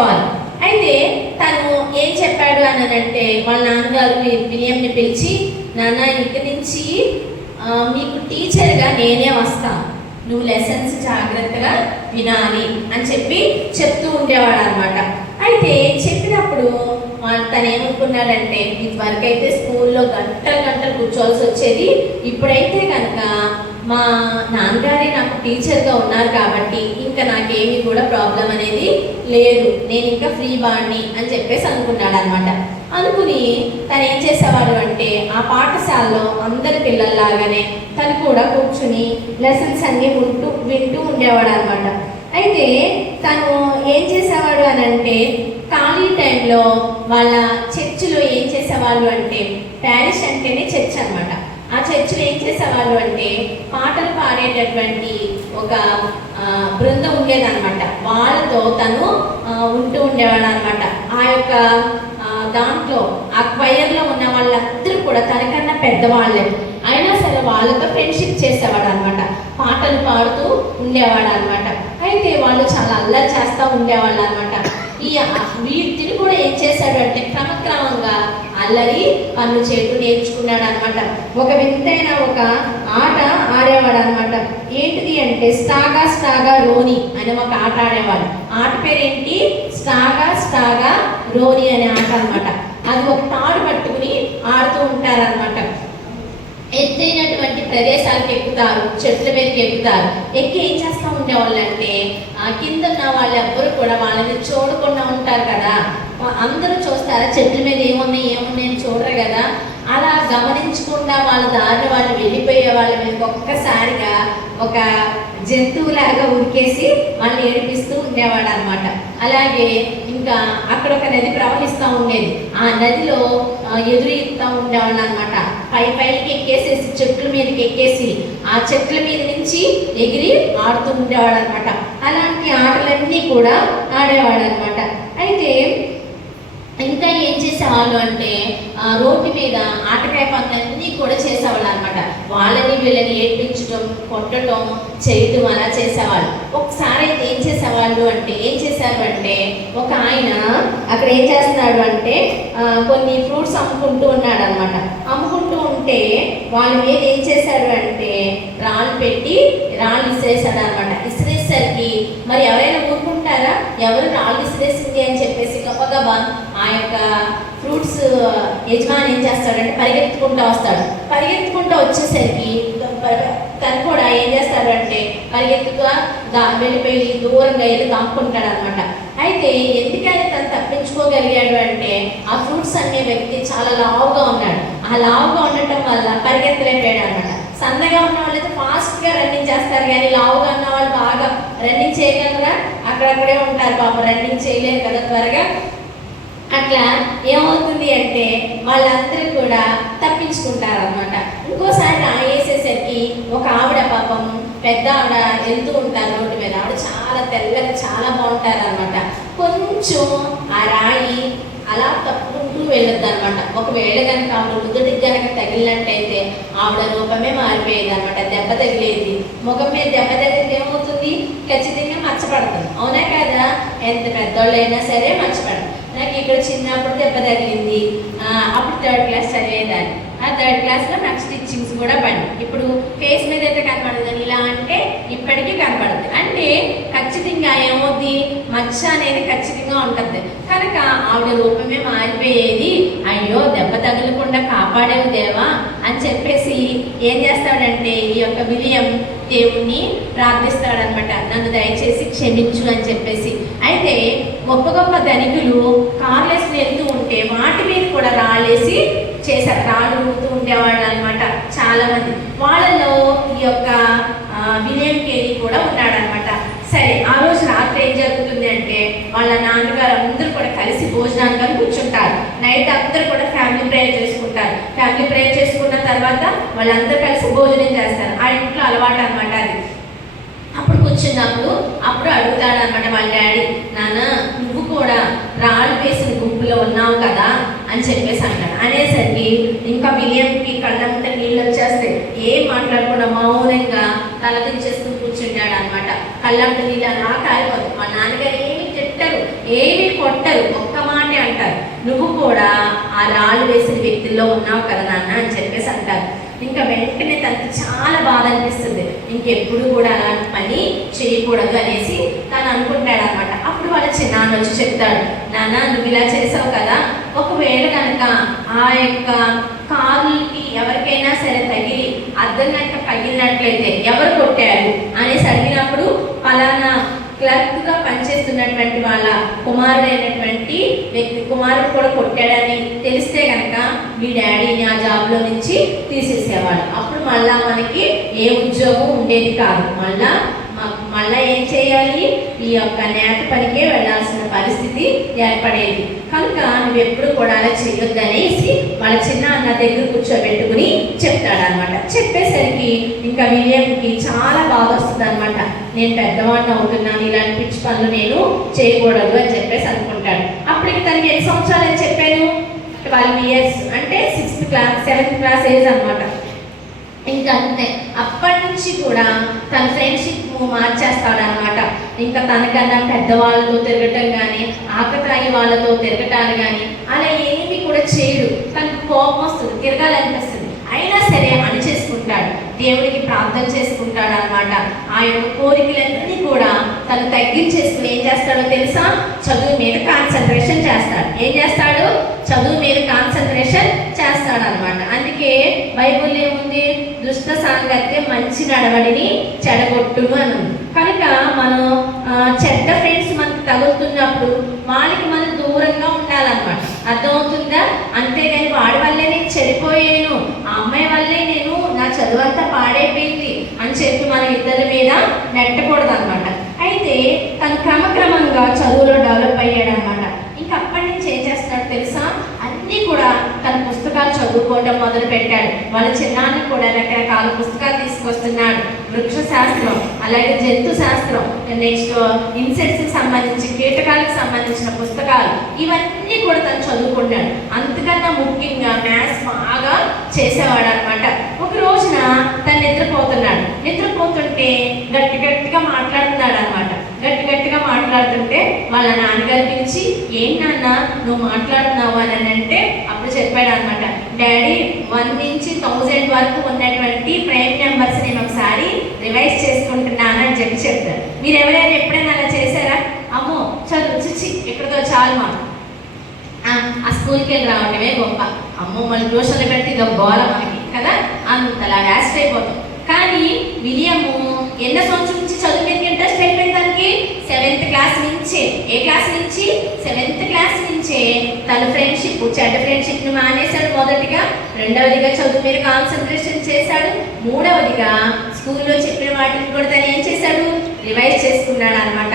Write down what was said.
చేసుకోవాలి. అయితే తను ఏం చెప్పాడు అని అంటే వాళ్ళ నాన్నగారు విలియంని పిలిచి, నాన్న ఇక్కడి నుంచి మీకు టీచర్గా నేనే వస్తాను, నువ్వు లెసన్స్ జాగ్రత్తగా వినాలి అని చెప్తూ ఉండేవాడు అనమాట. అయితే చెప్పినప్పుడు తను ఏమనుకున్నాడంటే, ఇదివరకు అయితే స్కూల్లో గంటలు కూర్చోవాల్సి వచ్చేది, ఇప్పుడైతే కనుక మా నాన్నగారే నాకు టీచర్గా ఉన్నారు కాబట్టి ఇంకా నాకేమీ కూడా ప్రాబ్లం అనేది లేదు, నేను ఇంకా ఫ్రీ బాణ్ణి అని చెప్పేసి అనుకున్నాడు అనమాట. అనుకుని తను ఏం చేసేవాడు అంటే ఆ పాఠశాలలో అందరి పిల్లల్లాగానే తను కూడా కూర్చుని లెసన్స్ అన్నీ వింటూ ఉండేవాడు అనమాట. అయితే తను ఏం చేసేవాడు అని అంటే ఖాళీ టైంలో వాళ్ళ చర్చిలో ఏం చేసేవాళ్ళు అంటే, ప్యారిష్ అంటేనే చర్చ్ అనమాట, ఆ చర్చిలో ఏం చేసేవాళ్ళు అంటే పాటలు పాడేటటువంటి ఒక బృందం ఉండేదన్నమాట, వాళ్ళతో తను ఉంటూ ఉండేవాడు అనమాట. ఆ యొక్క దాంట్లో ఆ క్వైర్లో ఉన్న వాళ్ళందరూ కూడా తనకన్నా పెద్దవాళ్ళే అయినా సరే వాళ్ళతో ఫ్రెండ్షిప్ చేసేవాడు అనమాట, పాటలు పాడుతూ ఉండేవాడు అనమాట. అయితే వాళ్ళు చాలా అల్లరి చేస్తూ ఉండేవాళ్ళు అనమాట. వీటిని కూడా ఏం చేశాడు అంటే క్రమక్రమంగా అల్లరి పనులు చేయటం నేర్చుకున్నాడు అనమాట. ఒక వింతైన ఒక ఆట ఆడేవాడు అనమాట. ఏంటిది అంటే స్టాగా రోని అనే ఒక ఆట ఆడేవాడు. ఆట పేరేంటి? స్టాగా రోని అనే ఆట అనమాట. అది ఒక తాడు పట్టుకుని ఆడుతూ ఉంటారనమాట. ఎత్తైనటువంటి ప్రదేశాలకు ఎక్కుతారు, చెట్ల మీదకి ఎక్కుతారు. ఎక్కి ఏం చేస్తూ ఉండేవాళ్ళు అంటే కింద ఉన్న వాళ్ళు ఎవ్వరు కూడా వాళ్ళని చూడకుండా ఉంటారు కదా, అందరూ చూస్తారా చెట్ల మీద ఏమున్నాయని చూడరు కదా, అలా గమనించకుండా వాళ్ళ దారిని వాళ్ళు వెళ్ళిపోయే వాళ్ళ మీద ఒక్కసారిగా ఒక జంతువులాగా ఉరికేసి వాళ్ళని ఏడిపిస్తూ ఉండేవాడు అనమాట. అలాగే ఇంకా అక్కడ ఒక నది ప్రవహిస్తూ ఉండేది, ఆ నదిలో ఎదురుతూ ఉండేవాడు అనమాట. పైకి ఎక్కేసేసి చెట్ల మీదకి ఎక్కేసి ఆ చెట్ల మీద నుంచి ఎగిరి ఆడుతూ ఉండేవాడు అనమాట. అలాంటి ఆటలన్నీ కూడా ఆడేవాడు అనమాట. అయితే ఇంకా ఏం చేసేవాళ్ళు అంటే రోడ్డు మీద ఆటకాయ పనులన్నీ కూడా చేసేవాళ్ళు అనమాట. వాళ్ళని వీళ్ళని ఏడ్పించడం, కొట్టడం, చేయటం అలా చేసేవాళ్ళు. ఒకసారి అయితే ఏం చేశారు అంటే ఒక ఆయన అక్కడ ఏం చేస్తున్నాడు అంటే కొన్ని ఫ్రూట్స్ అమ్ముకుంటూ ఉన్నాడు అనమాట. అమ్ముకుంటూ ఉంటే వాళ్ళ మీద ఏం చేశాడు అంటే రాళ్ళు పెట్టి రాళ్ళు ఇసిరేసాడు అనమాట. ఇసిరేసరికి మరి ఎవరైనా ఊరుకుంటారా, ఎవరు రాళ్ళు ఇసిరేసింది అని చెప్పేసి గబగబా ఆ యొక్క ఫ్రూట్స్ యజమాని ఏం చేస్తాడంటే పరిగెత్తుకుంటూ వస్తాడు. పరిగెత్తుకుంటూ వచ్చేసరికి తను కూడా ఏం చేస్తాడు అంటే పరిగెత్తుగా వెళ్ళిపోయి దూరంగా వెళ్ళి దాక్కుంటాడు అనమాట. అయితే ఎందుకని తను తప్పించుకోగలిగాడు అంటే ఆ ఫ్రూట్స్ అనే వ్యక్తి చాలా లావుగా ఉన్నాడు. ఆ లావుగా ఉండటం వల్ల పరిగెత్తలేకపోయాడు అనమాట. సన్నగా ఉన్న వాళ్ళైతే ఫాస్ట్గా రన్నింగ్ చేస్తారు, కానీ లావుగా ఉన్న వాళ్ళు బాగా రన్నింగ్ చేయగలరా? అక్కడక్కడే ఉంటారు పాపం, రన్నింగ్ చేయలేరు కదా త్వరగా. అట్లా ఏమవుతుంది అంటే వాళ్ళందరూ కూడా తప్పించుకుంటారు అనమాట. ఇంకోసారి వేసేసరికి ఒక ఆవిడ పాపం పెద్ద ఆవిడ వెళ్తూ ఉంటారు రోడ్డు మీద. ఆవిడ చాలా తెల్లగా చాలా బాగుంటారు అనమాట. కొంచెం ఆ రాయి అలా తప్పుకుంటూ వెళ్ళొద్దు అనమాట. ఒకవేళ కనుక ఆవిడ నుదుటికి కనుక తగిలినట్టయితే ఆవిడ రూపమే మారిపోయేది అనమాట. దెబ్బ తగిలేది, ముఖం మీద దెబ్బ తగిలితే ఏమవుతుంది? ఖచ్చితంగా మచ్చపడుతుంది, అవునా కదా? ఎంత పెద్దోళ్ళైనా సరే మచ్చపడదు. నాకు ఇక్కడ చిన్నప్పుడు దెబ్బ తగిలింది, అప్పుడు 3rd క్లాస్ చదివేదాన్ని. ఆ 3rd క్లాస్లో నాకు స్టిచ్చింగ్స్ కూడా పడి, ఇప్పుడు ఫేస్ మీద అయితే కనపడదు, ఇలా అంటే ఇప్పటికీ కనపడదు. అంటే ఖచ్చితంగా ఏమవుద్ది? మచ్చ అనేది ఖచ్చితంగా ఉంటుంది. కనుక ఆవిడ రూపమే మారిపోయేది. అయ్యో దెబ్బ తగలకుండా కాపాడేవు దేవా అని చెప్పేసి ఏం చేస్తాడంటే ఈ యొక్క విలియం దేవుణ్ణి ప్రార్థిస్తాడనమాట, నన్ను దయచేసి క్షమించు అని చెప్పేసి. అయితే గొప్ప గొప్ప ధనికులు కార్లేసి వెళ్తూ ఉంటే వాటి మీద కూడా రాళ్ళేసి చేశారు, రాళ్ళు ఊడుతూ ఉండేవాళ్ళు అనమాట చాలా మంది. వాళ్ళలో ఈ యొక్క విలియం కేరీ కూడా ఉన్నాడనమాట. సరే, ఆ రోజు రాత్రి ఏం జరుగుతుంది అంటే వాళ్ళ నాన్నగారు అందరూ కూడా కలిసి భోజనానికి కూర్చుంటారు. నైట్ అందరూ కూడా ఫ్యామిలీ ప్రేయర్ చేసుకుంటారు. ఫ్యామిలీ ప్రేయర్ చేసుకున్న తర్వాత వాళ్ళందరూ కలిసి భోజనం చేస్తారు. ఆ ఇంట్లో అలవాటు అనమాట అది. అప్పుడు కూర్చున్నప్పుడు అడుగుతాడనమాట వాళ్ళ డాడీ, నాన్న నువ్వు కూడా రాళ్ళు వేసిన గుంపులో ఉన్నావు కదా అని చెప్పేసి అంటాడు. అనేసరికి ఇంకా విలియంకి కళ్ళంతా నీళ్ళు వచ్చేస్తాయి. ఏం మాట్లాడకుండా మౌనంగా తల దించేస్తూ కూర్చుంటాడు అనమాట. కళ్ళంతా నీళ్ళు అలా కాలిపోతుంది. మా నాన్నగారు ఏమి తిట్టరు, ఏమి కొట్టరు, ఒక్క మాటే అంటారు, నువ్వు కూడా ఆ రాళ్ళు వేసిన వ్యక్తుల్లో ఉన్నావు కదా నాన్న అని చెప్పేసి అంటారు. ఇంకా వెంటనే తనకి చాలా బాధ అనిపిస్తుంది, ఇంకెప్పుడు కూడా అలాంటి పని చేయకూడదు అనేసి తను అనుకుంటాడు అనమాట. అప్పుడు వాళ్ళ చిన్నాన్న వచ్చి చెప్తాడు, నాన్న నువ్వు ఇలా చేసావు కదా, ఒకవేళ కనుక ఆ యొక్క కారుకి ఎవరికైనా సరే తగిలి అద్దం కనుక పగిలినట్లయితే ఎవరు కొట్టారు అనేసి అడిగినప్పుడు పలానా క్లర్క్గా పనిచేస్తున్నటువంటి వాళ్ళ కుమారుడైనటువంటి వ్యక్తి కుమారుడు కూడా కొట్టాడని తెలిస్తే కనుక మీ డాడీని ఆ జాబ్లో నుంచి తీసేసేవాడు. అప్పుడు మళ్ళా మనకి ఏ ఉద్యోగం ఉండేది కాదు, మళ్ళా ఏం చేయాలి, ఈ యొక్క నేత పనికే వెళ్ళాల్సిన పరిస్థితి ఏర్పడేది. కనుక నువ్వు ఎప్పుడు కూడా అలా చేయొద్దు అనేసి వాళ్ళ చిన్న అన్న దగ్గర కూర్చోబెట్టుకుని చెప్తాడనమాట. చెప్పేసరికి ఇంకా విలియంకి చాలా బాధ వస్తుంది అనమాట. నేను పెద్దవాడిని అవుతున్నాను, ఇలాంటి పిచ్చి పనులు నేను చేయకూడదు అని చెప్పేసి అనుకుంటాడు. అప్పటికి తనకి ఎన్ని సంవత్సరాలు అని చెప్పాను, 12 years, అంటే 6th class 7th class age అనమాట. ఇంకా అంతే, అప్పటి నుంచి కూడా తన ఫ్రెండ్షిప్ మార్చేస్తాడు అనమాట. ఇంకా తనకన్నా పెద్దవాళ్ళతో తిరగటం కానీ ఆకతాయి వాళ్ళతో తిరగటాలు కానీ అలా ఏమి కూడా చేయడు. తనకు కోపం వస్తుంది, తిరగాలనిపిస్తుంది, అయినా సరే అని చేసుకుంటాడు, దేవుడికి ప్రార్థన చేసుకుంటాడు అనమాట. ఆ యొక్క కోరికలన్నీ కూడా తను తగ్గించేసుకుని ఏం చేస్తాడో తెలుసా, చదువు మీద కాన్సన్ట్రేషన్ చేస్తాడు. ఏం చేస్తాడు, చదువు మీద కాన్సన్ట్రేషన్ చేస్తాడు అనమాట. అందుకే బైబుల్ ఏముంది, దుష్ట సాంగత్యం మంచి నడవడిని చెడగొట్టును అని ఉంది. కనుక మనం చెడ్డ ఫ్రెండ్స్ మనకు తగులుతున్నప్పుడు వాళ్ళకి మనం దూరంగా ఉండాలన్నమాట. అర్థమవుతుందా? అంతేగాని వాడి వల్లే నేను చెడిపోయాను, ఆ అమ్మాయి వల్లే నేను నా చదువు అంతా పాడైపోయింది అని చెప్పి మనం ఇద్దరి మీద నెట్టకూడదు అనమాట. అయితే తను క్రమక్రమంగా చదువులో డెవలప్ అయ్యాడు అనమాట. ఇంకా అప్పటి నుంచి ఏం చేస్తాడు తెలుసా, అన్నీ కూడా తన పుస్తకాలు చదువుకోవడం మొదలు పెట్టాడు. వాళ్ళ చిన్నాన్ని కూడా రకరకాల పుస్తకాలు తీసుకొస్తున్నాడు. వృక్ష శాస్త్రం, అలాగే జంతు శాస్త్రం, నెక్స్ట్ ఇన్సెక్ట్స్కి సంబంధించి కీటకాలకు సంబంధించిన పుస్తకాలు, ఇవన్నీ కూడా తను చదువుకుంటాడు. అంతకన్నా ముఖ్యంగా మ్యాథ్స్ బాగా చేసేవాడు అనమాట. ఒక రోజున తను నిద్రపోతుంటే గట్టిగా మాట్లాడుతున్నాడు అనమాట. గట్టిగా మాట్లాడుతుంటే వాళ్ళ నాన్నగారు పిలిచి, ఏం నాన్న నువ్వు మాట్లాడుతున్నావు అని అంటే అప్పుడు చెప్పాడు అనమాట, డాడీ 1 నుంచి 1000 వరకు ఉన్నటువంటి ప్రైమ్ నెంబర్స్ నేను ఒకసారి రివైజ్ చేసుకుంటున్నాను అని చెప్తారు. మీరు ఎవరైనా ఎప్పుడైనా అలా చేశారా? అమ్మో చదువు చిచ్చి ఎక్కడితో చాలు మా ఆ స్కూల్కి వెళ్ళి రావటమే గొప్ప, అమ్మో మళ్ళీ ట్యూషన్లు పెడితే ఇది ఒక గోల మనకి కదా, అంతలా వేస్ట్ అయిపోతాం. కానీ విలియము ఎన్నో సంవత్సరం నుంచి చదువు మీద ఇంట్రెస్ట్ అయిపోయింది దానికి. 7th class నుంచే, ఏ క్లాస్ నుంచి? 7th class నుంచే తన చెడ్డ ఫ్రెండ్షిప్ని మానేశాడు మొదటిగా. రెండవదిగా చదువు మీద కాన్సన్ట్రేషన్ చేశాడు. మూడవదిగా స్కూల్లో చెప్పిన వాటిని కూడా తను ఏం చేశాడు, రివైజ్ చేసుకున్నాడు అనమాట.